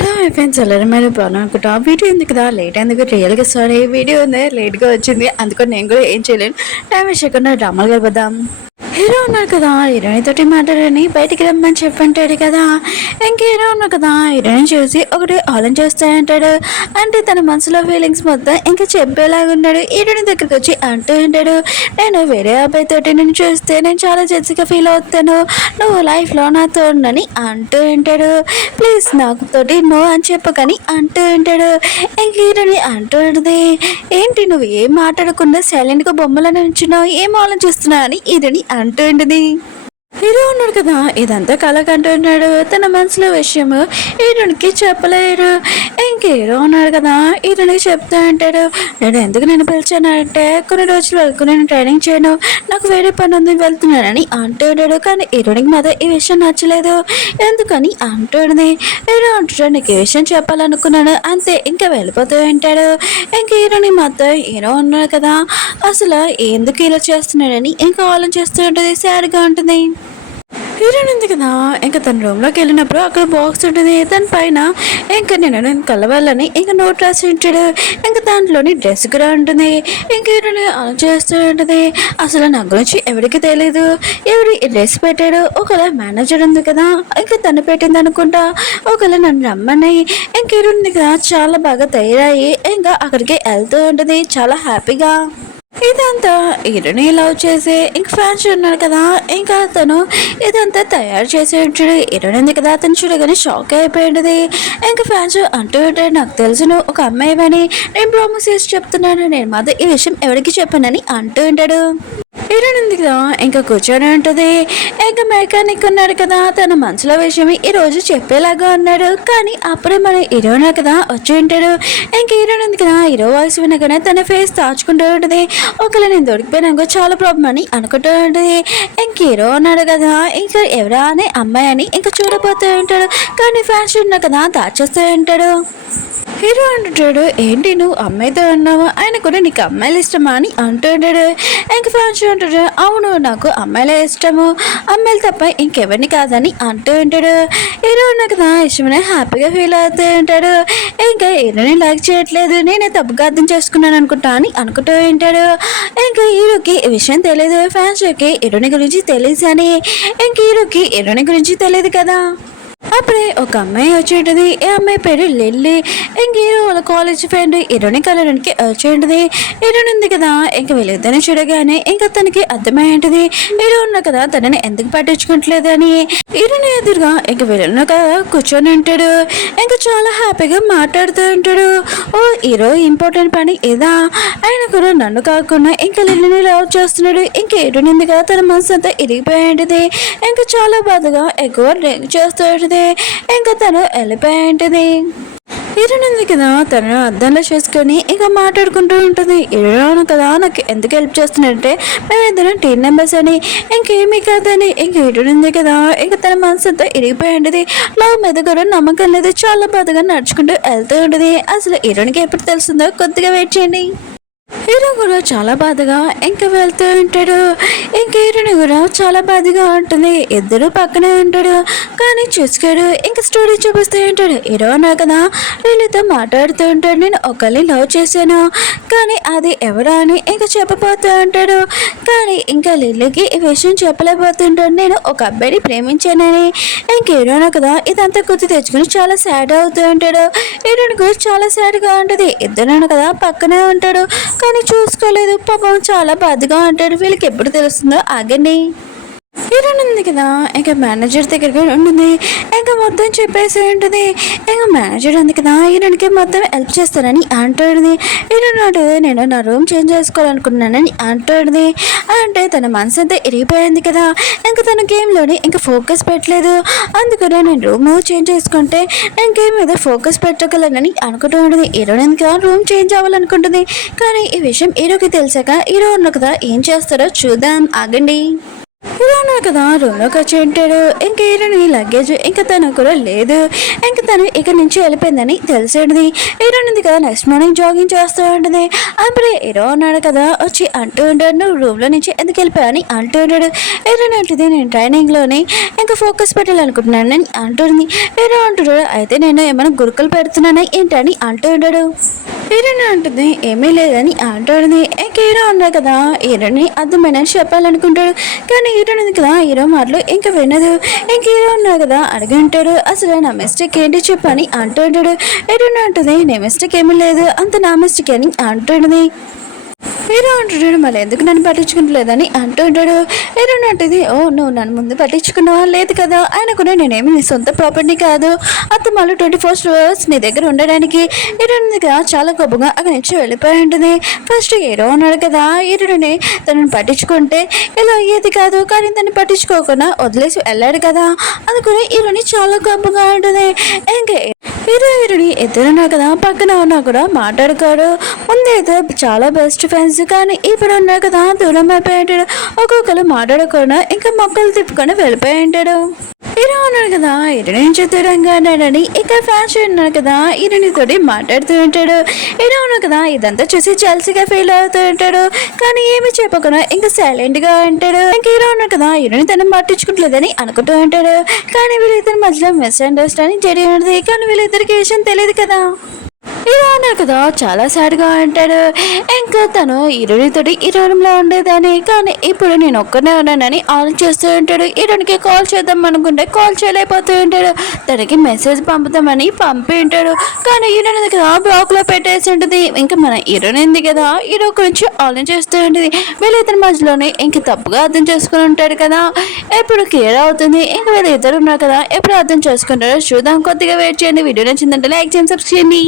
Hello my friends ಎಲ್ಲರೂ మీరు బాగున్నారు అనుకుంటా వీడియో ఎందుకు కదా లేట్ ఎందుకు రియల్గా సారీ వీడియో ఉంది లేట్గా వచ్చింది అందుకని నేను కూడా ఏం చేయలేను టైం వేస్ట్ చేయకుండా డ్రామాలు గడిపేద్దాం హీరో ఉన్నారు కదా హీరోయిన్ తోటి మాట్లాడని బయటికి రమ్మని చెప్పంటాడు కదా ఇంక హీరో ఉన్నారు కదా హీరోయిన్ చూసి ఒకటి ఆలోచన చేస్తాయంటాడు అంటే తన మనసులో ఫీలింగ్స్ మొత్తం ఇంకా చెప్పేలాగా ఉన్నాడు హీరోయిన్ దగ్గరికి వచ్చి అంటూ ఉంటాడు నేను వేరే అబ్బాయి తోటి నేను చూస్తే నేను చాలా జెస్సీగా ఫీల్ అవుతాను నువ్వు లైఫ్లో నాతో ఉండని అంటూ ఉంటాడు ప్లీజ్ నాకు తోటి నో అని చెప్పకని అంటూ ఉంటాడు ఇంక హీరోని అంటూ ఉంటుంది ఏంటి నువ్వు ఏం మాట్లాడకుండా సైలెంట్గా బొమ్మలను ఉంచున్నావు ఏం ఆలోచిస్తున్నావు అని హీరోని అంటూ ఉంటుంది హీరో ఉన్నాడు కదా ఇదంతా కలకంటున్నాడు తన మనసులో విషయము హీరోనికి చెప్పలేరు ఇంక హీరో ఉన్నాడు కదా హీరోనికి చెప్తా అంటాడు నేను పిలిచానంటే కొన్ని రోజుల వరకు నేను ట్రైనింగ్ చేయను నాకు వేరే పని ఉంది వెళ్తున్నానని అంటూ ఉంటాడు కానీ హీరోనికి మాత్రం ఈ విషయం నచ్చలేదు ఎందుకని అంటుంది హీరో అంటాడు నీకు ఈ విషయం చెప్పాలనుకున్నాను అంతే ఇంకా వెళ్ళిపోతూ ఉంటాడు ఇంక హీరోని మాత్రం హీరో ఉన్నాడు కదా అసలు ఎందుకు ఇలా చేస్తున్నాడని ఇంకా ఆలోచిస్తూ ఉంటుంది సాడ్గా ఉంటుంది హీరోయిన్ ఉంది కదా ఇంకా తన రూమ్లోకి వెళ్ళినప్పుడు అక్కడ బాక్స్ ఉంటుంది దాని పైన ఇంకా నేను కలవాలని ఇంకా నోట్ రాసి ఉంటాడు ఇంకా దాంట్లోని డ్రెస్ కూడా ఉంటుంది ఇంక హీరోయిన్ ఆలోచిస్తూ ఉంటుంది అసలు నా గురించి ఎవరికి తెలియదు ఎవరు ఈ డ్రెస్ పెట్టాడు ఒకవేళ మేనేజర్ ఉంది కదా ఇంకా తను పెట్టింది అనుకుంటా ఒకవేళ నన్ను రమ్మని ఇంక హీరోయిన్ ఉంది కదా చాలా బాగా తయారయ్యి ఇంకా అక్కడికి వెళ్తూ ఉంటుంది చాలా హ్యాపీగా ఇదంతా హీరోని లవ్ చేసి ఇంక ఫ్యాన్స్ ఉన్నాడు కదా ఇంకా అతను ఇదంతా తయారు చేసి ఉంటాడు హీరోని ఉంది కదా అతను చూడగానే షాక్ అయిపోయింది ఇంకా ఫ్యాన్స్ అంటూ ఉంటాడు నాకు తెలుసును ఒక అమ్మాయి అని నేను ప్రామిస్ చేసి చెప్తున్నాను నేను మాత్రం ఈ విషయం ఎవరికి చెప్పనని అంటూ ఉంటాడు హీరోయిన్ ఉంది కదా ఇంకా కూర్చొని ఉంటుంది ఇంకా మెకానిక్ ఉన్నాడు కదా తన మనసులో విషయం ఈ రోజు చెప్పేలాగా ఉన్నాడు కానీ అప్పుడే మన హీరోయిన్ కదా వచ్చి ఉంటాడు ఇంకా హీరోయిన్ ఉంది కదా హీరో వాయిస్ వినగానే తన ఫేస్ దాచుకుంటూ ఉంటుంది ఒకవేళ నేను దొరికిపోయినాక చాలా ప్రాబ్లం అని అనుకుంటూ ఉంటుంది ఇంక హీరో ఉన్నాడు కదా ఇంకా ఎవరా అనే అమ్మాయి అని ఇంకా చూడబోతూ ఉంటాడు కానీ ఫ్యాషన్ ఉన్నా కదా దాచేస్తూ ఉంటాడు హీరో అంటుంటాడు ఏంటి నువ్వు అమ్మాయితో అన్నావా ఆయన కూడా నీకు అమ్మాయిలు ఇష్టమా అని అంటుంటాడు ఇంక ఫ్యాన్స్ అంటాడు అవును నాకు అమ్మాయిలే ఇష్టము అమ్మాయిలు తప్ప ఇంకెవరిని కాదని అంటూ ఉంటాడు హీరో నాకు నా ఇష్టమని హ్యాపీగా ఫీల్ అవుతూ ఉంటాడు ఇంకా హీరోని లైక్ చేయట్లేదు నేనే తప్పుగా అర్థం చేసుకున్నాను అనుకుంటా అని అనుకుంటూ ఉంటాడు ఇంకా హీరోకి ఈ విషయం తెలియదు ఫ్యాన్స్కి హీరోని గురించి తెలియదు అని ఇంక హీరోకి హీరోని గురించి తెలియదు కదా అప్పుడే ఒక అమ్మాయి వచ్చి ఉంటుంది ఈ అమ్మాయి పేరు లిల్లీ ఇంక హీరో వాళ్ళ కాలేజ్ ఫ్రెండ్ హీరోని కలడానికి వచ్చి ఉంటుంది హీరోని ఉంది కదా ఇంక వీళ్ళిద్దరిని చూడగానే ఇంకా తనకి అర్థమై ఉంటుంది హీరో ఉన్న కదా తనని ఎందుకు పట్టించుకోవట్లేదు అని హీరోని ఎదురుగా ఇంక వీళ్ళున్న కదా కూర్చొని ఉంటాడు ఇంకా చాలా హ్యాపీగా మాట్లాడుతూ ఉంటాడు ఓ హీరో ఇంపార్టెంట్ పని ఏదా ఆయన కూడా నన్ను కాకుండా ఇంకా లిల్లీని లవ్ చేస్తున్నాడు ఇంక హీరోని ఉంది కదా తన మనసు అంతా ఇరిగిపోయి ఉంటుంది ఇంకా చాలా బాధగా ఎక్కువ డ్రింక్ చేస్తూ ఉంటుంది ఇంకా తను వెళ్ళిపోయి ఉంటుంది హీరోయిన్ ఉంది కదా తను అద్దంలో చేసుకొని ఇంకా మాట్లాడుకుంటూ ఉంటుంది హీరోయిన్ కదా నాకు ఎందుకు హెల్ప్ చేస్తున్నాడంటే మేము ఇద్దరం టీమ్ మెంబర్స్ అని ఇంకేమీ కాదని ఇంక హీరోయిన్ ఉంది కదా ఇంకా తన మనసు అంతా ఇరిగిపోయి ఉంటుంది లవ్ మీద కూడా నమ్మకం లేదు చాలా బాధగా నడుచుకుంటూ వెళ్తూ ఉంటుంది అసలు హీరోయిన్కి ఎప్పుడు తెలుస్తుందో కొద్దిగా వెయిట్ చేయండి హీరో కూడా చాలా బాధగా ఇంకా వెళ్తూ ఉంటాడు ఇంక హీరోని కూడా చాలా బాధగా ఉంటుంది ఇద్దరు పక్కనే ఉంటాడు కానీ చూసుకోడు ఇంకా స్టోరీ చూపిస్తూ ఉంటాడు హీరో అన్నా కదా వీళ్ళతో మాట్లాడుతూ ఉంటాడు నేను ఒకరిని లవ్ చేశాను కానీ అది ఎవరా అని ఇంకా చెప్పబోతూ ఉంటాడు కానీ ఇంకా లిల్లీకి ఈ విషయం చెప్పలేకపోతుంటాడు నేను ఒక అబ్బాయిని ప్రేమించానని ఇంక హీరోనా కదా ఇదంతా గుర్తు తెచ్చుకుని చాలా సాడ్ అవుతూ ఉంటాడు హీరోని కూడా చాలా సాడ్గా ఉంటుంది ఇద్దరు కదా పక్కనే ఉంటాడు కానీ చూసుకోలేదు పాపం చాలా బాధగా ఉంటాడు వీళ్ళకి ఎప్పుడు తెలుస్తుందో ఆగండి హీరోయిన్ ఉంది కదా ఇంకా మేనేజర్ దగ్గరగా ఉంటుంది ఇంకా మొత్తం చెప్పేసి ఉంటుంది ఇంకా మేనేజర్ ఉంది కదా హీరోయిన్కి మొత్తం హెల్ప్ చేస్తానని అంటుంది హీరోయిన్ నేను నా రూమ్ చేంజ్ చేసుకోవాలనుకున్నానని అంటుంది అంటే తన మనసు అంతా ఇరిగిపోయింది కదా ఇంకా తన గేమ్లోని ఇంకా ఫోకస్ పెట్టలేదు అందుకనే నేను రూమ్ చేంజ్ చేసుకుంటే నేను గేమ్ మీద ఫోకస్ పెట్టగలనని అనుకుంటూ ఉంటుంది హీరోయిన్ కదా రూమ్ చేంజ్ అవ్వాలనుకుంటుంది కానీ ఈ విషయం హీరోకి తెలిసాక హీరో ఉన్న కదా ఏం చేస్తారో చూద్దాం ఆగండి ఇలా ఉన్నారు కదా రూమ్లోకి వచ్చి ఉంటాడు. ఇంకా హీరోని లగేజ్ ఇంకా తను కూడా లేదు. ఇంకా తను ఇక్కడ నుంచి వెళ్ళిపోయిందని తెలిసేది. హీరోయిన్ ఉంది కదా నెక్స్ట్ మార్నింగ్ జాగింగ్ చేస్తూ ఉంటుంది. అప్పుడే హీరో ఉన్నాడు కదా వచ్చి అంటూ ఉంటాడు, నువ్వు రూమ్లో నుంచి ఎందుకు వెళ్ళిపోయాని అంటూ ఉంటాడు. హీరోయిన్ అంటుంది, నేను ట్రైనింగ్లోని ఇంకా ఫోకస్ పెట్టాలనుకుంటున్నాను అని అంటుంది. హీరో అంటాడు, అయితే నేను ఏమైనా గురుకులు పెడుతున్నానా ఏంటని అంటూ ఉంటాడు. హీరోయిన్ అంటుంది, ఏమీ లేదని అంటుంది. ఇంక హీరో ఉన్నాడు కదా హీరోని అర్థమైనని చెప్పాలనుకుంటాడు. కానీ హీరో ఉంది కదా హీరో మాటలు ఇంకా వినదు. ఇంక హీరో ఉన్నాడు కదా అడిగి ఉంటాడు, అసలు నా మిస్టేక్ ఏంటి చెప్పని అంటూ ఉంటాడు. హీరోయిన్ అంటుంది, నీ మిస్టేక్ ఏమీ లేదు, అంత నా మిస్టేక్ అని అంటుంది. హీరో అంటాడు, మళ్ళీ ఎందుకు నన్ను పట్టించుకుంటలేదని అంటూ ఉంటాడు. హీరో అంటుంది, ఓ నువ్వు నన్ను ముందు పట్టించుకున్నావా లేదు కదా, ఆయన కూడా నేనేమి నీ సొంత ప్రాపర్టీ కాదు, అత్త మళ్ళీ 24 hours నీ దగ్గర ఉండడానికి. హీరో కదా చాలా గొప్పగా అక్కడి నుంచి వెళ్ళిపోయి ఉంటుంది. ఫస్ట్ హీరో ఉన్నాడు కదా హీరోని తనను పట్టించుకుంటే ఇలా అయ్యేది కాదు, కానీ తను పట్టించుకోకుండా వదిలేసి వెళ్ళాడు కదా, అది కూడా హీరోని చాలా గొప్పగా ఉంటుంది. ఇంకా హీరోని ఇద్దరున్నా కదా పక్కన ఉన్నా కూడా మాట్లాడుకోడు. ముందైతే చాలా బెస్ట్ ఫ్రెండ్స్, కానీ ఇప్పుడు ఉన్నా కదా దూరం అయిపోయి ఉంటాడు. ఒక్కొక్కరు మాట్లాడకుండా ఇంకా మొక్కలు తిప్పుకొని వెళ్ళిపోయి ఉంటాడు. హీరో ఉన్నాడు కదా హీరోని నుంచి దూరంగా ఉన్నాడని ఇక ఫ్యాన్స్ ఉన్నాడు కదా హీరోని తోటి మాట్లాడుతూ ఉంటాడు. హీరో ఉన్నాడు కదా ఇదంతా చూసి జల్సీగా ఫీల్ అవుతూ ఉంటాడు, కానీ ఏమి చెప్పకుండా ఇంకా సైలెంట్ గా ఉంటాడు. ఇంకా హీరో ఉన్నాడు కదా హీరోని తను పట్టించుకుంటలేదని అనుకుంటూ ఉంటాడు. కానీ వీళ్ళిద్దరి మధ్యలో మిస్అండర్స్టాండింగ్ జరిగినది, కానీ వీళ్ళిద్దరికి విషయం తెలియదు కదా. హీరో అన్నారు కదా చాలా సాడ్గా ఉంటాడు. ఇంకా తను హీరోనితోటి ఈ రూమ్లో ఉండేదని, కానీ ఇప్పుడు నేను ఒక్కనే ఉన్నానని ఆలోచిస్తూ ఉంటాడు. హీరోనికి కాల్ చేద్దాం అనుకుంటే కాల్ చేయలేకపోతూ ఉంటాడు. తనకి మెసేజ్ పంపుతామని పంపి ఉంటాడు, కానీ హీరోని కదా బ్లాక్లో పెట్టేసి ఉంటుంది. ఇంకా మన హీరోని ఉంది కదా హీరో గురించి ఆలోచిస్తూ ఉంటుంది. వీళ్ళిద్దరి మధ్యలోనే ఇంక తప్పుగా అర్థం చేసుకుని ఉంటాడు కదా, ఎప్పుడు క్లియర్ అవుతుంది. ఇంకా వీళ్ళు ఇద్దరు ఉన్నారు కదా ఎప్పుడు అర్థం చేసుకుంటారో చూద్దాం. కొద్దిగా వెయిట్ చేయండి. వీడియో నచ్చిందంటే లైక్ చేయండి, సబ్స్క్రైబ్ చేయండి.